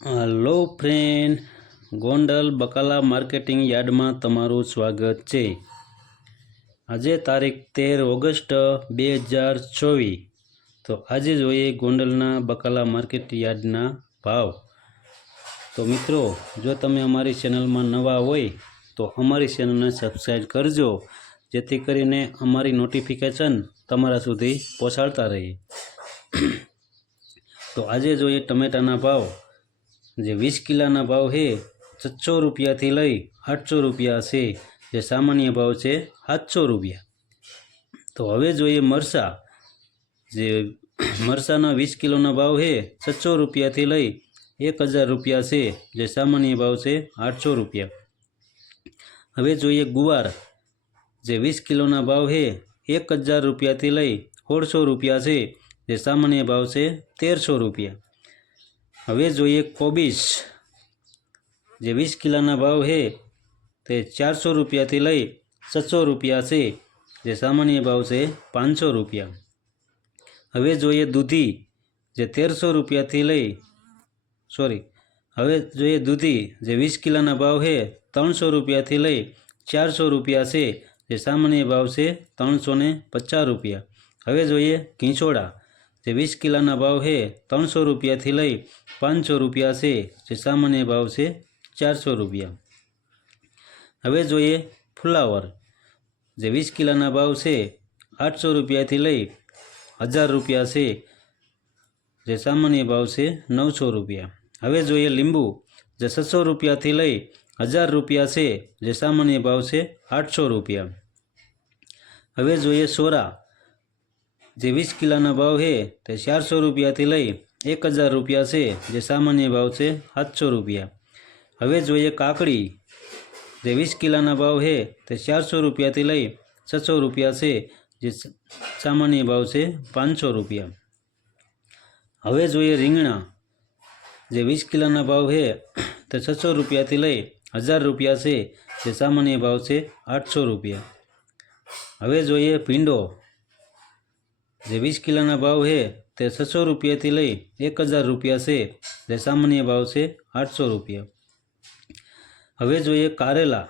Hello friend, Gondal बकाला marketing yard में तमारू स्वागत है। आज तारीख 13 ऑगस्ट 2024। तो आज जोईए गोंडलना बकाला मार्केट यार्डना भाव। तो मित्रों, जो तमे अमारी चेनल में नवा होय तो अमारी चेनल ने सब्सक्राइब करजो, जेथी करीने अमारी नोटिफिकेशन तमारा सुधी पहोंचाडता रहे। तो आज जोईए टमेटाना भाव। जे 20 किलोना भाव है 600 रुपया थी लई 800 रुपया से, जे सामान्य भाव है 700 रुपया। तो हवे जोईए मरसा। जे मरसाना 20 किलोना भाव है 600 रुपया थी लई 1000 रुपया से, जे सामान्य भाव है 800 रुपया। हवे जोईए गुवार। जे 20 किलोना भाव है 1000 रुपया थी लई 1600 रुपया से, जे सामान्य भाव है 1300 रुपया। हवे जोईए कोबीज। जे 20 किलोना भाव है ते 400 रुपया थी लई 700 रुपया से, जे सामान्य भाव है 500 रुपया। हवे जोईए दूधी। जे 1300 रुपया थी लई हवे जोईए दूधी। जे 20 किलोना भाव है 300 रुपया थी लई 400 रुपया से, जे सामान्य भाव है 350 रुपया। हवे जोईए खींचोड़ा। जे 20 किलोना भाव है 300 रुपया थी लई 500 रुपया से, जे सामान्य भाव से 400 रुपया। हवे जोईए फुलावर। जे 20 किलोना भाव से 800 रुपया थी लई 1000 रुपया से, जे सामान्य भाव से 900 रुपया। हवे जोईए लींबू। जे 600 रुपया थी लई 1000 रुपया से, जे सामान्य भाव से 800 रुपया। हवे जोईए सोरा। जे 20 किलोना भाव है तो 400 रुपया थी लई 1000 रुपया से, जे सामान्य भाव से 700 रुपया। हवे जोईए काकड़ी। जे 20 किलोना भाव है तो 400 रुपया थी लई 600 रुपया से, जे सामान्य भाव से 500 रुपया। हवे जोईए રીંગણા। जे 20 किलोना भाव है तो 600 रुपया थी लई 1000 रुपया से, जे सामान्य भाव से 800 रुपया। हवे जोईए भींडो। जे 20 किलोना भाव है तो 600 रुपया थी लई 1000 रुपया से, जे सामान्य भाव से 800 रुपया। हवे जोईए कारेला।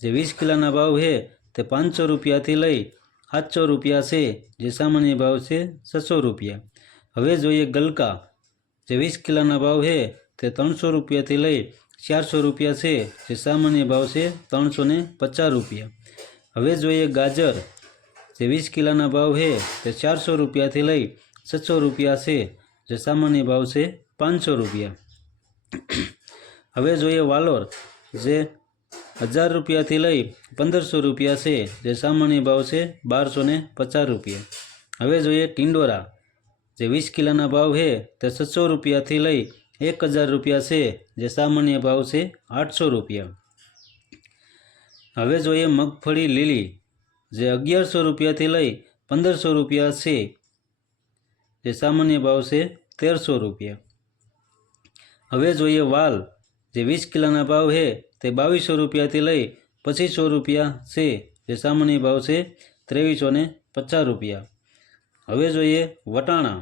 जे 20 किलोना भाव है तो 500 रुपया थी लई 700 रुपया से, जे सामान्य भाव से 600 रुपया। हवे जोईए गलका। जे 20 किलोना भाव है तो 300 रुपया थी लई 400 रुपया से, जे सामान्य भाव से 350 रुपया। हवे जोईए गाजर। जे 20 किलोना भाव है तो 400 रुपया थी लई 600 रुपया से, जे सामान्य भाव से 500 रुपया। हवे जोईए वालोर। जे 1000 रुपया थी लई 1500 रुपया से, जे सामान्य भाव से 1250 रुपया। हवे जोईए टिंडोरा। जे 20 किलोना भाव है तो 600 रुपया थी लई 1000 रुपया से, जे सामान्य भाव से 800 रुपया। हवे जोईए मगफड़ी लीली। जे 1100 रुपया थी लई 1500 रुपया से, जे सामान्य भाव से 1300 रुपया। हवे जोईए वाल। जे 20 किलोना भाव है तो 2200 रुपया थी लई 2500 रुपया से, जे सामान्य भाव से 2350 रुपया। हवे जोईए वटाणा।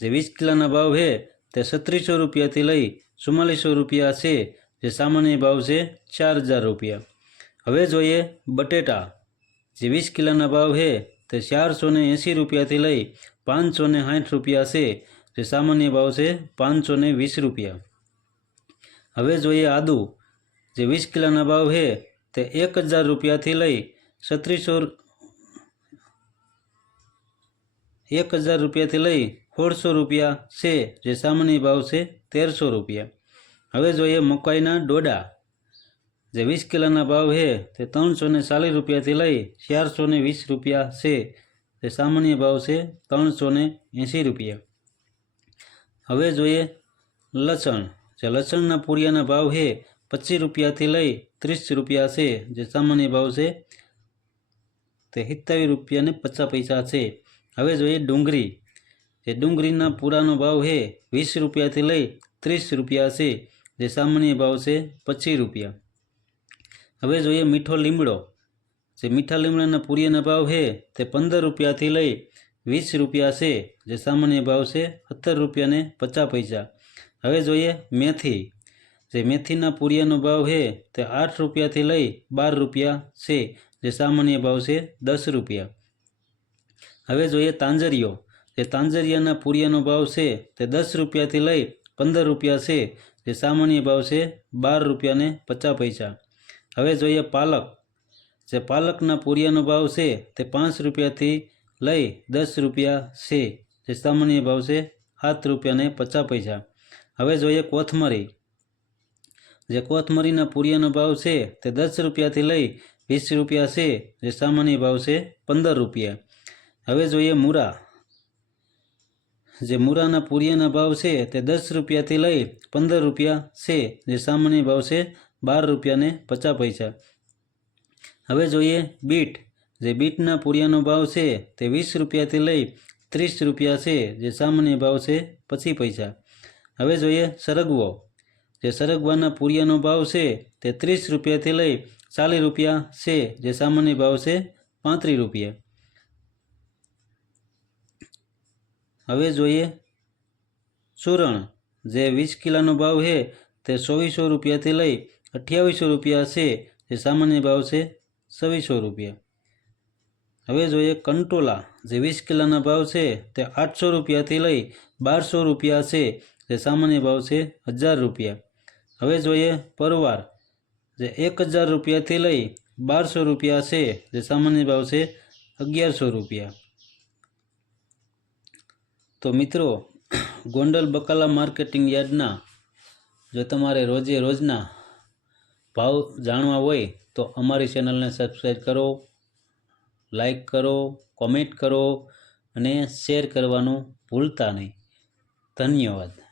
जे 20 किलोना भाव है तो 3700 रुपया थी लई 4400 रुपया से, जे सामान्य भाव से 4000 रुपया। हवे जोईए बटेटा। जे 20 किलोना भाव है तो 480 रुपया थी लई 560 रुपया से, जे सामान्य भाव से 520 रुपया। हवे जोईए आदू। जे 20 किलोना भाव है तो 1000 रुपया थी लई 1000 रुपया थी लई 1600 रुपया से, जे सामान्य भाव से 1300 रुपया। हवे जोईए मकाईना डोडा। जे 20 किलोना भाव है तो 340 रुपया थी लई 420 रुपया से, जे सामान्य भाव से 380 रुपया। हवे जोईए लसण। जे लसणना पूरियाना भाव है 25 रुपया थी लई 30 रुपया से, जे सामान्य भाव से 27 रुपया ने 50 पैसा से। हवे जोईए डूंगरी। जे डूंगरीना पूरानो भाव है 20 रुपया थी लई 30 रुपया से, जे सामान्य भाव से 25 रुपया। हवे जोईए मीठो लीमड़ो। जे मीठा लीमड़ाना पूरियाना भाव है तो 15 रुपया थी लई 20 रुपया से, जे सामान्य भाव से 17 रुपया ने 50 पैसा। હવે જોઈએ મેથી. જે મેથીના પૂરિયાનો ભાવ છે તે 8 રૂપિયાથી લઈ 12 રૂપિયા છે, જે સામાન્ય ભાવ છે 10 રૂપિયા. હવે જોઈએ તાંજરીઓ. જે તાંજરિયાના પૂરિયાનો ભાવ છે તે 10 રૂપિયાથી લઈ 15 રૂપિયા છે, જે સામાન્ય ભાવ છે 12 રૂપિયા ને 50 પૈસા. હવે જોઈએ પાલક. જે પાલકના પૂરિયાનો ભાવ છે તે 5 રૂપિયાથી લઈ 10 રૂપિયા છે, જે સામાન્ય ભાવ છે 7 રૂપિયા ને 50 પૈસા. હવે જોઈએ કોથમરી. જે કોથમરીના પૂરિયાનો ભાવ છે તે 10 રૂપિયાથી લઈ 20 રૂપિયા છે, જે સામાન્ય ભાવ છે 15 રૂપિયા. હવે જોઈએ મૂરા. જે મૂરાના પૂરિયાના ભાવ છે તે 10 રૂપિયાથી લઈ 15 રૂપિયા છે, જે સામાન્ય ભાવ છે 12 રૂપિયા ને 50 પૈસા. હવે જોઈએ બીટ. જે બીટના પૂરિયાનો ભાવ છે તે 20 રૂપિયાથી લઈ 30 રૂપિયા છે, જે સામાન્ય ભાવ છે 25 પૈસા. હવે જોઈએ સરગવો. જે સરગવાના પૂરિયાનો ભાવ છે તે 30 રૂપિયાથી લઈ 40 રૂપિયા છે, જે સામાન્ય ભાવ છે 35 રૂપિયા. હવે જોઈએ ચૂરણ. જે 20 કિલોનો ભાવ છે તે 2400 રૂપિયાથી લઈ 2800 રૂપિયા છે, જે સામાન્ય ભાવ છે 2600 રૂપિયા. હવે જોઈએ કંટોલા. જે 20 કિલોના ભાવ છે તે 800 રૂપિયાથી લઈ 1200 રૂપિયા છે, જે સામાન્ય ભાવ છે 1000 રૂપિયા. હવે જોઈએ પરવાર. જે 1000 રૂપિયાથી લઈ 1200 રૂપિયા છે, જે સામાન્ય ભાવ છે 1100 રૂપિયા. તો મિત્રો, ગોંડલ બકાલા માર્કેટિંગ યાર્ડના જો તમારે રોજે રોજના ભાવ જાણવા હોય તો અમારી ચેનલને સબસ્ક્રાઈબ કરો, લાઈક કરો, કોમેન્ટ કરો અને શેર કરવાનું ભૂલતા નહીં. ધન્યવાદ.